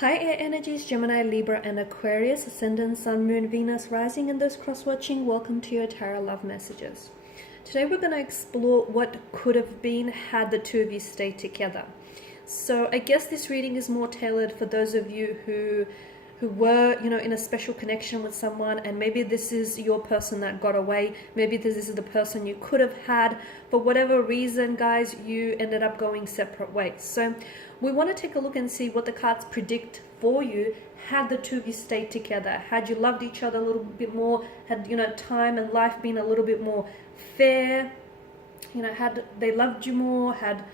Hi air energies, Gemini, Libra and Aquarius, Ascendant, Sun, Moon, Venus, Rising, and those cross-watching, welcome to your tarot love messages. Today we're going to explore what could have been had the two of you stayed together. So I guess this reading is more tailored for those of you who were, in a special connection with someone, and maybe this is your person that got away. Maybe this is the person you could have had. For whatever reason, guys, you ended up going separate ways. So we want to take a look and see what the cards predict for you had the two of you stayed together. Had you loved each other a little bit more, had, time and life been a little bit more fair, had they loved you more, had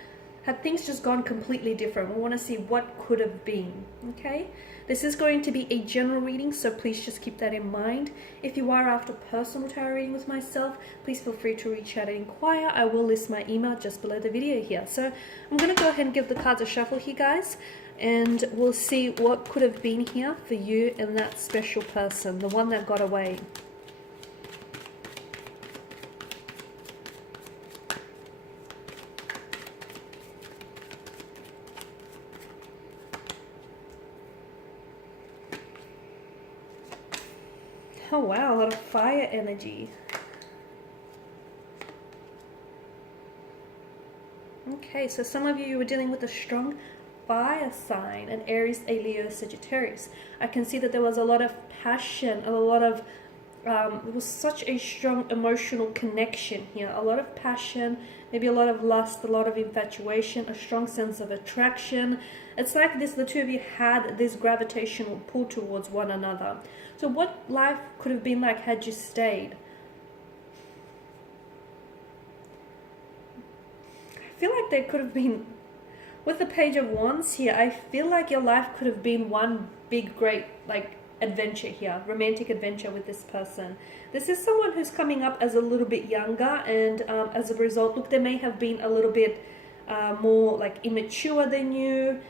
things just gone completely different. We want to see what could have been, okay? This is going to be a general reading, so please just keep that in mind. If you are after personal tarot reading with myself, please feel free to reach out and inquire. I will list my email just below the video here. So I'm going to go ahead and give the cards a shuffle here, guys, and we'll see what could have been here for you and that special person, the one that got away. Oh wow, a lot of fire energy. Okay, so some of you were dealing with a strong fire sign, an Aries, a Leo, Sagittarius. I can see that there was a lot of passion, a lot of, it was such a strong emotional connection here. A lot of passion, maybe a lot of lust, a lot of infatuation, a strong sense of attraction. It's like the two of you had this gravitational pull towards one another. So what life could have been like had you stayed? I feel like there could have been, with the Page of Wands here, I feel like your life could have been one big, great, adventure here, romantic adventure with this person. This is someone who's coming up as a little bit younger, and as a result, look, they may have been a little bit more immature than you.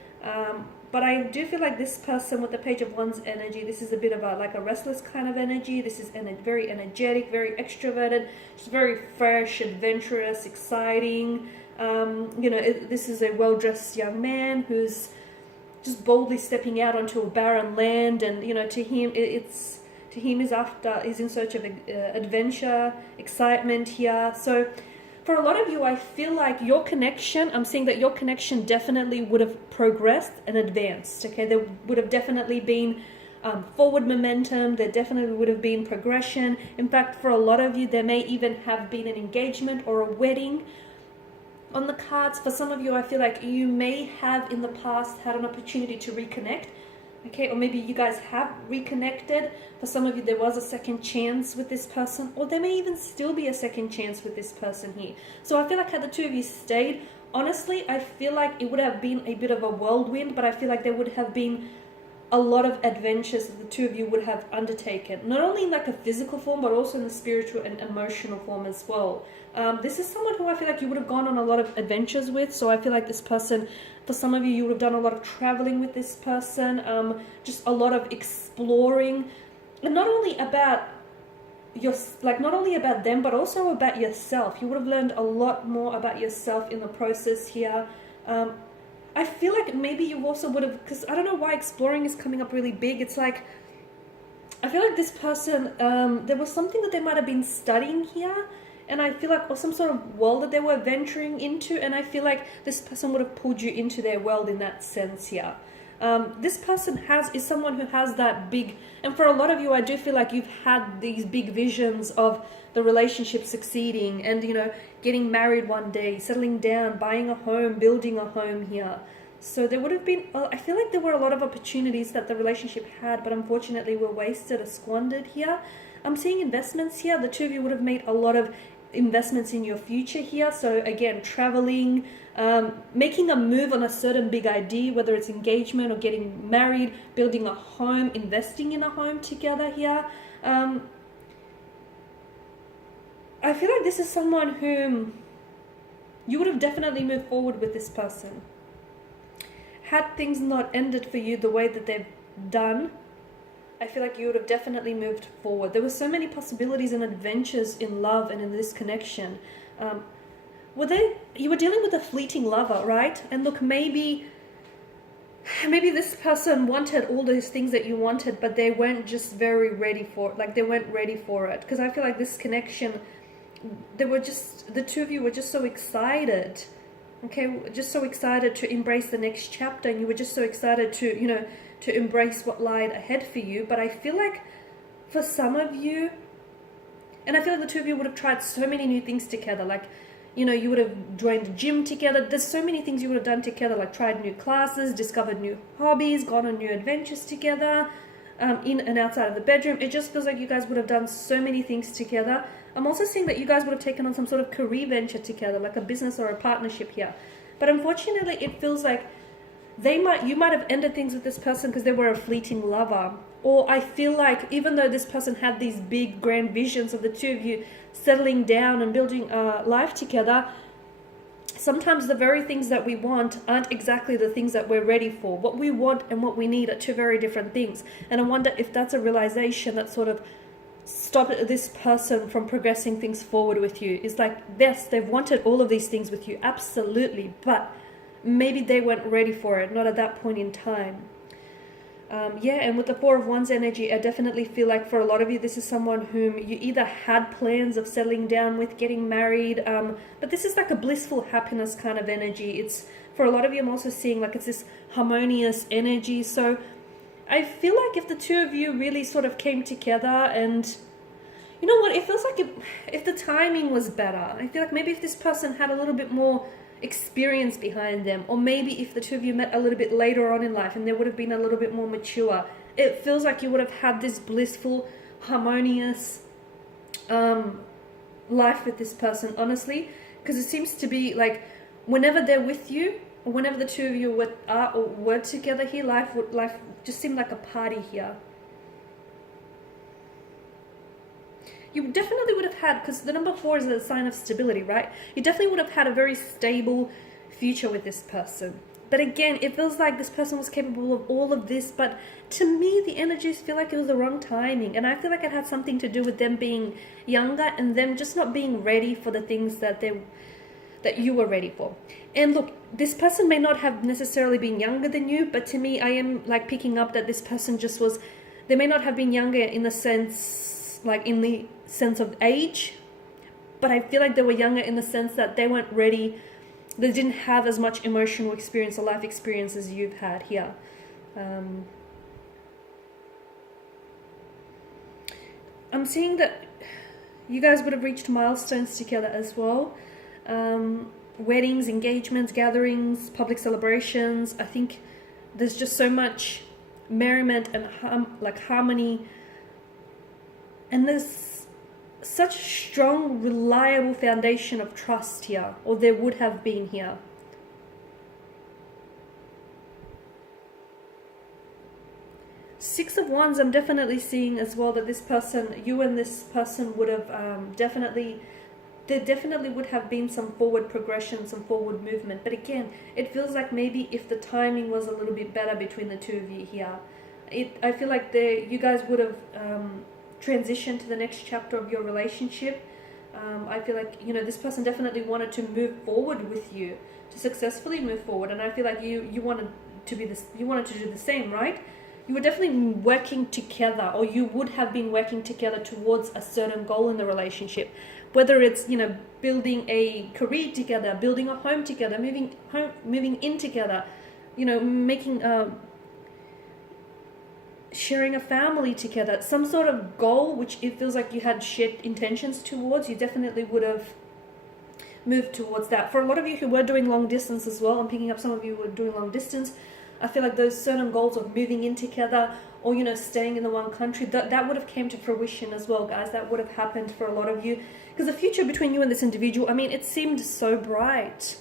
But I do feel like this person with the Page of Wands energy, this is a bit of a restless kind of energy. This is very energetic, very extroverted. She's very fresh, adventurous, exciting. This is a well-dressed young man who's just boldly stepping out onto a barren land, and to him he's in search of adventure, excitement here. So for a lot of you, I feel like your connection, I'm seeing that your connection definitely would have progressed and advanced, okay? There would have definitely been forward momentum. There definitely would have been progression. In fact, for a lot of you, there may even have been an engagement or a wedding on the cards. For some of you, I feel like you may have in the past had an opportunity to reconnect, okay, or maybe you guys have reconnected. For some of you, there was a second chance with this person, or there may even still be a second chance with this person here. So I feel like had the two of you stayed, honestly, I feel like it would have been a bit of a whirlwind, but I feel like there would have been a lot of adventures that the two of you would have undertaken, not only in a physical form, but also in the spiritual and emotional form as well. This is someone who I feel like you would have gone on a lot of adventures with. So I feel like this person, for some of you, you would have done a lot of traveling with this person, just a lot of exploring, and not only about not only about them, but also about yourself. You would have learned a lot more about yourself in the process here. I feel like maybe you also would have, because I don't know why exploring is coming up really big. It's like, I feel like this person, there was something that they might have been studying here, and I feel like, or some sort of world that they were venturing into, and I feel like this person would have pulled you into their world in that sense here. This person is someone who has that big, and for a lot of you, I do feel like you've had these big visions of the relationship succeeding and, getting married one day, settling down, buying a home, building a home here. So there would have been, I feel like there were a lot of opportunities that the relationship had, but unfortunately were wasted or squandered here. I'm seeing investments here. The two of you would have made a lot of investments in your future here. So again, traveling, making a move on a certain big idea, whether it's engagement or getting married, building a home, investing in a home together here. I feel like this is someone whom you would have definitely moved forward with this person. Had things not ended for you the way that they've done, I feel like you would have definitely moved forward. There were so many possibilities and adventures in love and in this connection. You were dealing with a fleeting lover, right? And look, maybe maybe this person wanted all those things that you wanted, but they weren't just very ready for it. Like they weren't ready for it. Because I feel like this connection, the two of you were just so excited. Okay, just so excited to embrace the next chapter, and you were just so excited to, to embrace what lied ahead for you. But I feel like for some of you, and I feel like the two of you would have tried so many new things together. Like, you would have joined the gym together. There's so many things you would have done together, like tried new classes, discovered new hobbies, gone on new adventures together, in and outside of the bedroom. It just feels like you guys would have done so many things together. I'm also seeing that you guys would have taken on some sort of career venture together, like a business or a partnership here. But unfortunately, it feels like you might have ended things with this person because they were a fleeting lover. Or I feel like even though this person had these big grand visions of the two of you settling down and building a life together, sometimes the very things that we want aren't exactly the things that we're ready for. What we want and what we need are two very different things. And I wonder if that's a realization that sort of stopped this person from progressing things forward with you. It's like, yes, they've wanted all of these things with you, absolutely, but maybe they weren't ready for it, not at that point in time. And with the Four of Wands energy, I definitely feel like for a lot of you, this is someone whom you either had plans of settling down with, getting married, but this is like a blissful happiness kind of energy. It's, for a lot of you, I'm also seeing like it's this harmonious energy. So I feel like if the two of you really sort of came together, and you know what, it feels like if the timing was better, I feel like maybe if this person had a little bit more experience behind them, or maybe if the two of you met a little bit later on in life and they would have been a little bit more mature, it feels like you would have had this blissful, harmonious life with this person, honestly, because it seems to be like whenever they're with you, or whenever the two of you were together here, life just seemed like a party here. You definitely would have had, because the number 4 is a sign of stability, right? You definitely would have had a very stable future with this person. But again, it feels like this person was capable of all of this, but to me, the energies feel like it was the wrong timing. And I feel like it had something to do with them being younger and them just not being ready for the things that you were ready for. And look, this person may not have necessarily been younger than you, but to me, I am like picking up that this person just was, they may not have been younger in the sense, like in the sense of age, but I feel like they were younger in the sense that they weren't ready. They didn't have as much emotional experience or life experience as you've had here. I'm seeing that you guys would have reached milestones together as well. Weddings, engagements, gatherings, public celebrations. I think there's just so much merriment and harmony, and there's such a strong, reliable foundation of trust here, or there would have been here. Six of Wands, I'm definitely seeing as well that this person, you and this person would have there definitely would have been some forward progression, some forward movement. But again, it feels like maybe if the timing was a little bit better between the two of you here, I feel like you guys would have transition to the next chapter of your relationship. I feel like, this person definitely wanted to move forward with you, to successfully move forward, and I feel like you wanted to do the same, right? You were definitely working together, or you would have been working together towards a certain goal in the relationship, whether it's building a career together, building a home together, moving in together, making sharing a family together, some sort of goal which it feels like you had shared intentions towards. You definitely would have moved towards that. For a lot of you who were doing long distance as well, I'm picking up some of you who were doing long distance, I feel like those certain goals of moving in together, or staying in the one country, that would have came to fruition as well, guys. That would have happened for a lot of you, because the future between you and this individual, it seemed so bright.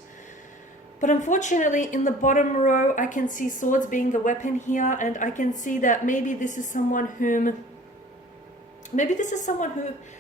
But unfortunately, in the bottom row, I can see swords being the weapon here, and I can see that maybe this is someone who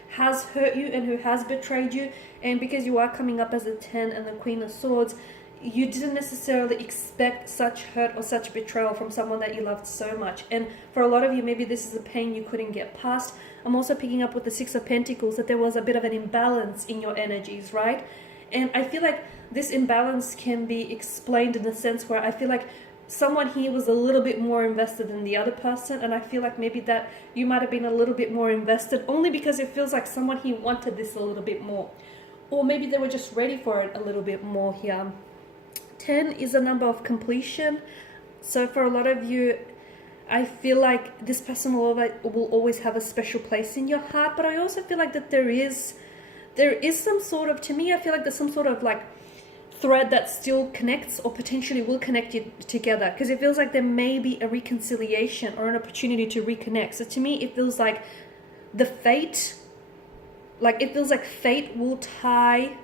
has hurt you and who has betrayed you, and because you are coming up as a 10 and the Queen of Swords, you didn't necessarily expect such hurt or such betrayal from someone that you loved so much. And for a lot of you, maybe this is a pain you couldn't get past. I'm also picking up with the Six of Pentacles that there was a bit of an imbalance in your energies, right? And I feel like this imbalance can be explained in the sense where I feel like someone here was a little bit more invested than the other person, and I feel like maybe that you might have been a little bit more invested only because it feels like someone here wanted this a little bit more, or maybe they were just ready for it a little bit more here. 10 is a number of completion, so for a lot of you, I feel like this person will always have a special place in your heart, but I also feel like that there is some sort of, to me, I feel like there's some sort of like thread that still connects or potentially will connect you together, because it feels like there may be a reconciliation or an opportunity to reconnect. So to me, it feels like the fate, like it feels like fate will tie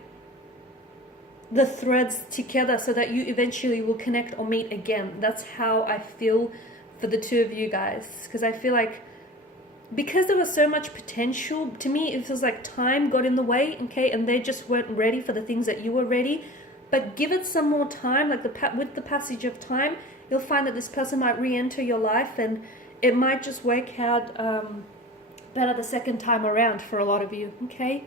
the threads together so that you eventually will connect or meet again. That's how I feel for the two of you guys, because I feel like because there was so much potential, to me it feels like time got in the way, okay, and they just weren't ready for the things that you were ready. But give it some more time, like with the passage of time, you'll find that this person might re-enter your life, and it might just work out better the second time around for a lot of you, okay?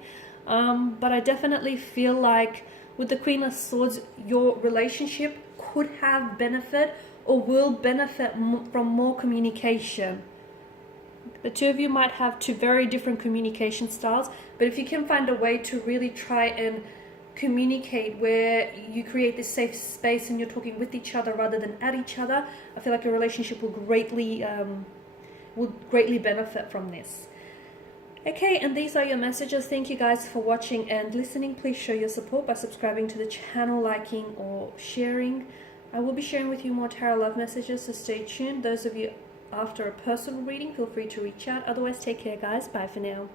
But I definitely feel like with the Queen of Swords, your relationship could have benefit or will benefit from more communication. The two of you might have two very different communication styles, but if you can find a way to really try and communicate where you create this safe space and you're talking with each other rather than at each other, I feel like your relationship will greatly benefit from this. Okay, and these are your messages. Thank you guys for watching and listening. Please show your support by subscribing to the channel, liking or sharing. I will be sharing with you more tarot love messages, so stay tuned. Those of you after a personal reading, feel free to reach out. Otherwise, take care guys. Bye for now.